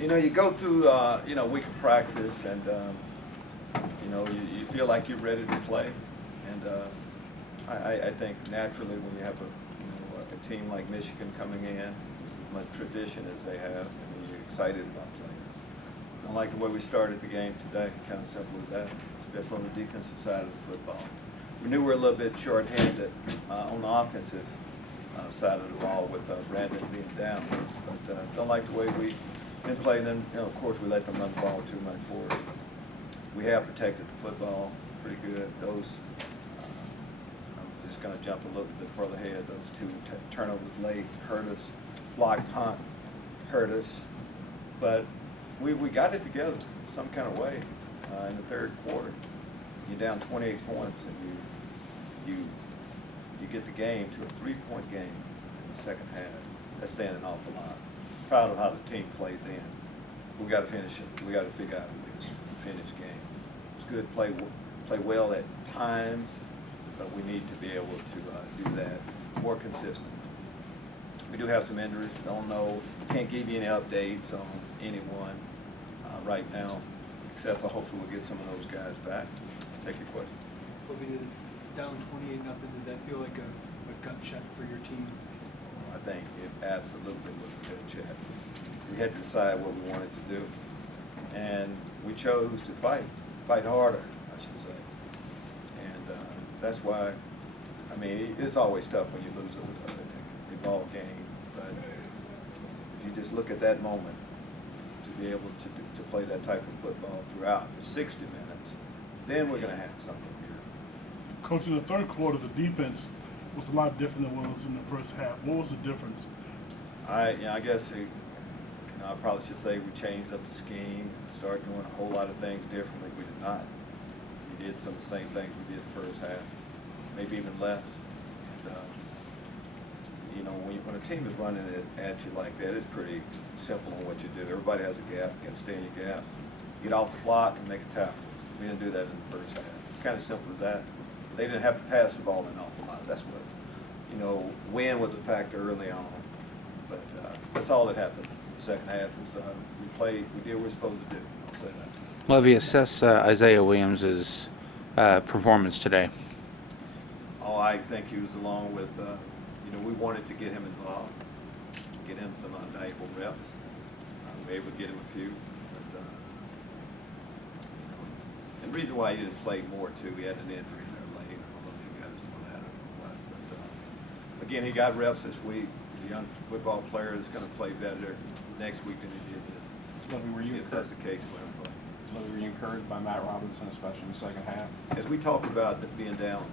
You know, you go through, a week of practice and, you feel like you're ready to play. And I think naturally when you have a team like Michigan coming in, as much tradition as they have, you're excited about playing. I don't like the way we started the game today, kind of simple as that, especially on the defensive side of the football. We knew we were a little bit short-handed on the offensive side of the ball with Brandon being down, but don't like the way we been playing them. Of course, we let them run the ball too much forward. We have protected the football pretty good. Those, I'm just going to jump a little bit further ahead. Those two turnovers late hurt us. Blocked punt hurt us, but we got it together some kind of way in the third quarter. You're down 28 points, and you get the game to a 3-point game in the second half. That's saying an awful lot. Proud of how the team played then. We got to finish it. We got to figure out a way to finish the game. It's good play well at times, but we need to be able to do that more consistent. We do have some injuries. Don't know. Can't give you any updates on anyone right now, except for hopefully we'll get some of those guys back. Take your question. Lovie, down 28-0, did that feel like a gut check for your team? I think it absolutely was a good check. We had to decide what we wanted to do, and we chose to fight harder, I should say. And that's why, it's always tough when you lose a ball game, but if you just look at that moment, to be able to play that type of football throughout for 60 minutes, then we're going to have something here. Coach, in the third quarter, the defense was a lot different than what was in the first half. What was the difference? I guess I probably should say we changed up the scheme, started doing a whole lot of things differently. We did not. We did some of the same things we did the first half, maybe even less. And, when a team is running it at you like that, it's pretty simple on what you do. Everybody has a gap. You can stay in your gap. Get off the block and make a tackle. We didn't do that in the first half. It's kind of simple as that. They didn't have to pass the ball an awful lot. That's what, wind was a factor early on. But that's all that happened in the second half. Was we did what we were supposed to do. I'll say that. Lovie, assess Isaiah Williams' performance today. Oh, I think he was along with, we wanted to get him involved, get him some valuable reps. We were able to get him a few. But, and the reason why he didn't play more, too, he had an injury in there late. I don't know if you guys know that or what. But, again, he got reps this week. He's a young football player that's going to play better next week than he did this. Lovie, were you if that's the case, let him play. Lovie, were you encouraged by Matt Robinson, especially in the second half? As we talked about being down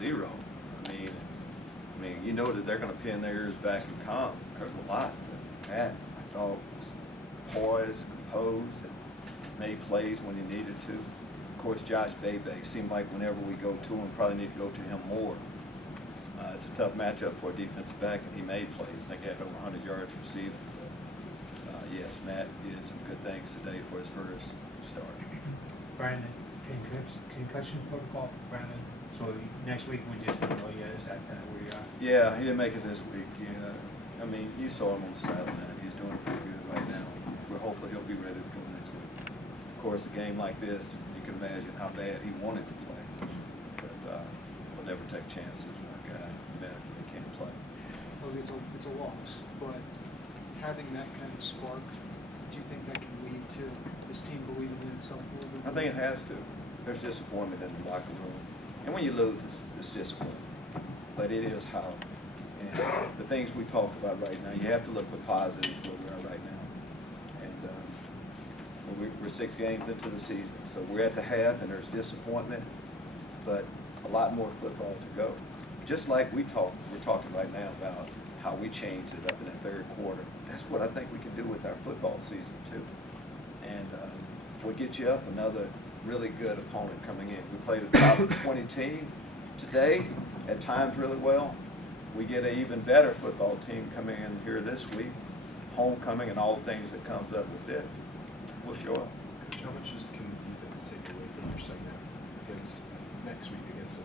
28-0, you know that they're going to pin their ears back and calm. There's a lot. But Matt, I thought, was poised, composed, and made plays when he needed to. Of course, Josh Bebe seemed like whenever we go to him, probably need to go to him more. It's a tough matchup for a defensive back, and he made plays. I think he had over 100 yards receiving. Yes, Matt did some good things today for his first start. Brandon, concussion protocol, Brandon. So next week we just don't know yet. Is that kind of where you are? Yeah, he didn't make it this week. Yeah, you saw him on the sideline. He's doing pretty good right now. Hopefully he'll be ready to go next week. Of course, a game like this, you can imagine how bad he wanted to play. But we'll never take chances when a guy medically can't play. Well, it's a loss, but having that kind of spark, do you think that can lead to this team believing in itself a little bit? I think it has to. There's disappointment in the locker room. And when you lose, it's disappointing. But it is how. And the things we talk about right now, you have to look for positives where we are right now. And we're 6 games into the season. So we're at the half, and there's disappointment, but a lot more football to go. Just like we're talking right now about how we changed it up in that third quarter. That's what I think we can do with our football season, too. And we'll get you up another really good opponent coming in. We played a top 20 team today, at times really well. We get an even better football team coming in here this week, homecoming and all the things that comes up with it. We'll show up. Coach, how much can the defense take away from your second half against next week against the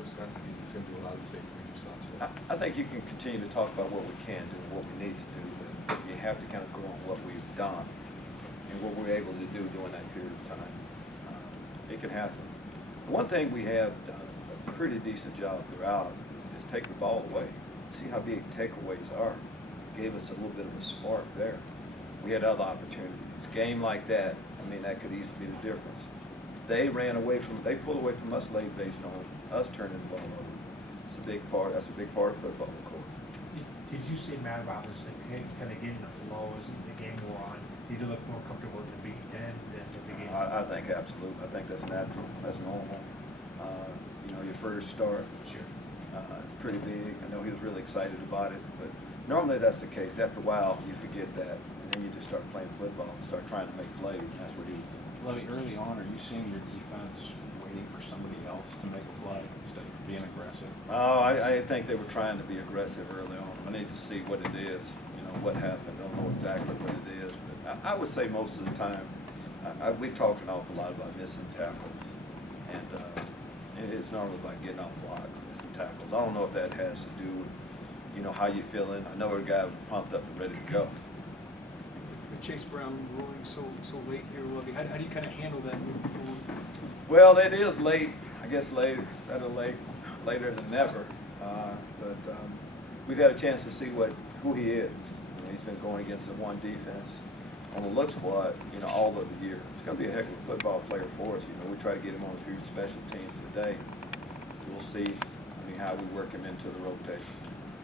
Wisconsin defense? It's going to do a lot of the same things you saw today. I think you can continue to talk about what we can do and what we need to do, but you have to kind of go on what we've done and what we're able to do during that period of time. It can happen. One thing we have done a pretty decent job throughout is take the ball away. See how big takeaways are. Gave us a little bit of a spark there. We had other opportunities. Game like that, I mean, that could easily be the difference. They pulled away from us late based on us turning the ball over. It's a big part, that's a big part of football, of course. Did you see Matt Robinson kind of getting the flow as the game wore on? Did he look more comfortable in the end than the beginning? I think absolutely. I think that's natural. That's normal. You know, your first start. Sure. It's pretty big. I know he was really excited about it, but normally that's the case. After a while, you forget that, and then you just start playing football and start trying to make plays, and that's what he was doing. Lovie, early on, are you seeing your defense waiting for somebody else to make a play instead of being aggressive? Oh, I think they were trying to be aggressive early on. I need to see what it is, you know, what happened. I don't know exactly what it is, but I would say most of the time, we talked an awful lot about missing tackles, and it's normally about getting off blocks, missing tackles. I don't know if that has to do with, you know, how you feeling. I know the guy was pumped up and ready to go. With Chase Brown ruling so late here, Lovie, how do you kind of handle that moving forward? Well, it is late. I guess later than never. But we've had a chance to see who he is. You know, he's been going against the one defense on the look squad, you know, all of the year. He's going to be a heck of a football player for us. You know, we try to get him on a few special teams today. We'll see. I mean, how we work him into the rotation.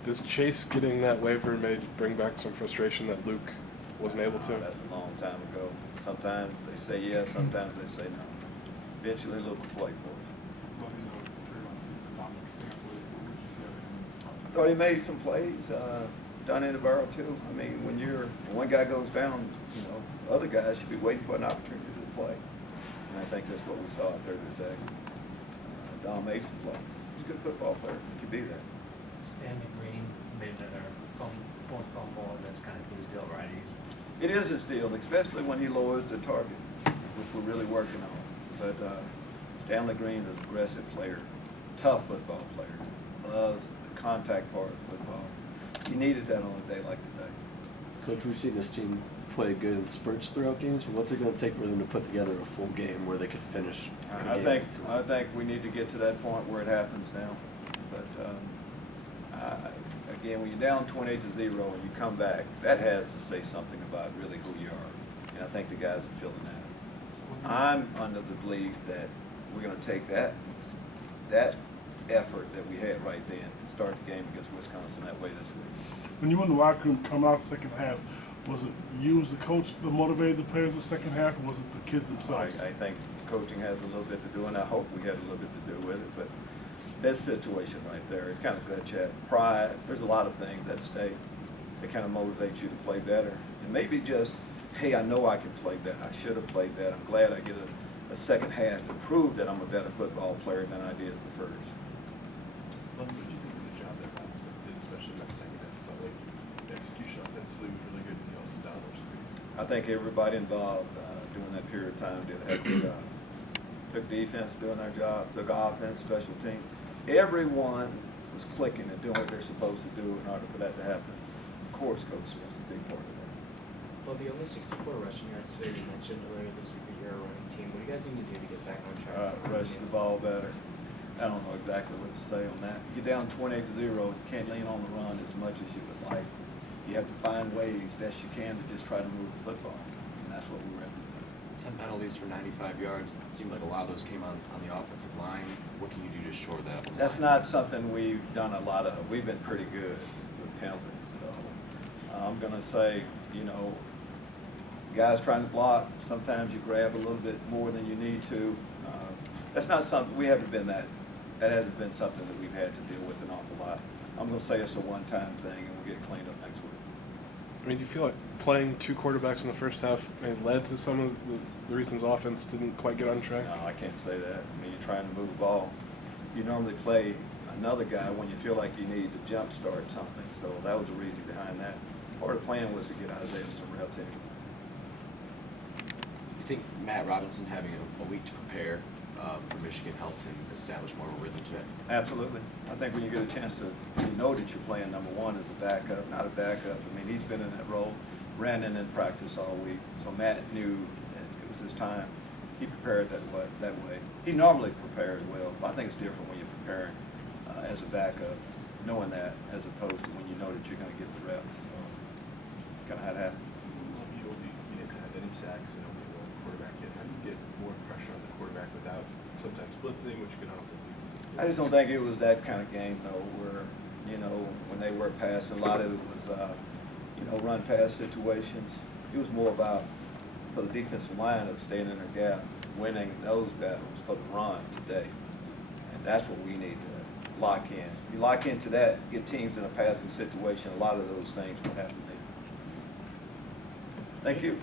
Does Chase getting that waiver maybe bring back some frustration that Luke wasn't able to? That's a long time ago. Sometimes they say yes, sometimes they say no. Eventually, Luke will play for us. Thought he made some plays down in the barrel too. I mean, when one guy goes down, you know, other guys should be waiting for an opportunity to play. And I think that's what we saw out there today. Don made some plays. He's a good football player. He could be there. Stanley Green made another fourth fumble. That's kind of his deal, right? It is his deal, especially when he lowers the target, which we're really working on. But Stanley Green is an aggressive player, tough football player, loves the contact part of football. He needed that on a day like today. Coach, we've seen this team play good in spurts throughout games, but what's it going to take for them to put together a full game where they could finish? I think we need to get to that point where it happens now. But again, when you're down 20-0 and you come back, that has to say something about really who you are. And I think the guys are feeling that. I'm under the belief that we're going to take that effort that we had right then and start the game against Wisconsin that way this week. When you were in the locker room coming out the second half, was it you as the coach that motivated the players in the second half, or was it the kids themselves? I think coaching has a little bit to do, and I hope we had a little bit to do with it. But that situation right there is kind of gut check. Pride, there's a lot of things at stake that kind of motivate you to play better. And maybe just, hey, I know I can play better. I should have played better. I'm glad I get a second half to prove that I'm a better football player than I did the first. What did you think of the job that Ron Smith did, especially in that second half? I felt like the execution offensively was really good, and he also downed. I think everybody involved during that period of time did a heck of a job. Took defense doing their job, took offense, special team. Everyone was clicking and doing what they're supposed to do in order for that to happen. Of course, Coach Smith's a big part of that. Well, the only 64 rushing yards today you mentioned earlier this week that you're a running team. What do you guys need to do to get back on track? Rush the ball better. I don't know exactly what to say on that. You're down 20-0. You can't lean on the run as much as you would like. You have to find ways best you can to just try to move the football, and that's what we were able to do. 10 penalties for 95 yards. It seemed like a lot of those came on the offensive line. What can you do to shore that? That's not something we've done a lot of. We've been pretty good with penalties. So I'm going to say, you know, guys trying to block, sometimes you grab a little bit more than you need to. That's not something, we haven't been that hasn't been something that we've had to deal with an awful lot. I'm going to say it's a one-time thing, and we'll get it cleaned up next week. I mean, do you feel like playing two quarterbacks in the first half led to some of the reasons offense didn't quite get on track? No, I can't say that. I mean, you're trying to move the ball. You normally play another guy when you feel like you need to jump start something. So that was the reason behind that. Part of the plan was to get Isaiah some reps in. You think Matt Robinson having a week to prepare for Michigan helped him establish more of a rhythm today? Absolutely. I think when you get a chance to know that you're playing number one as a backup, not a backup. I mean, he's been in that role. ran in practice all week. So Matt knew that it was his time. He prepared that way. He normally prepares well, but I think it's different when you're preparing as a backup, knowing that as opposed to when you know that you're going to get the reps. So it's kind of how it happened. You didn't have any sacks and only one quarterback hit. How do you get more pressure on the quarterback without sometimes blitzing, which can also lead to? I just don't think it was that kind of game though, where when they were passing, a lot of it was run pass situations. It was more about for the defensive line of staying in their gap, winning those battles for the run today, and that's what we need to lock in. You lock into that, get teams in a passing situation. A lot of those things will happen there. Thank you.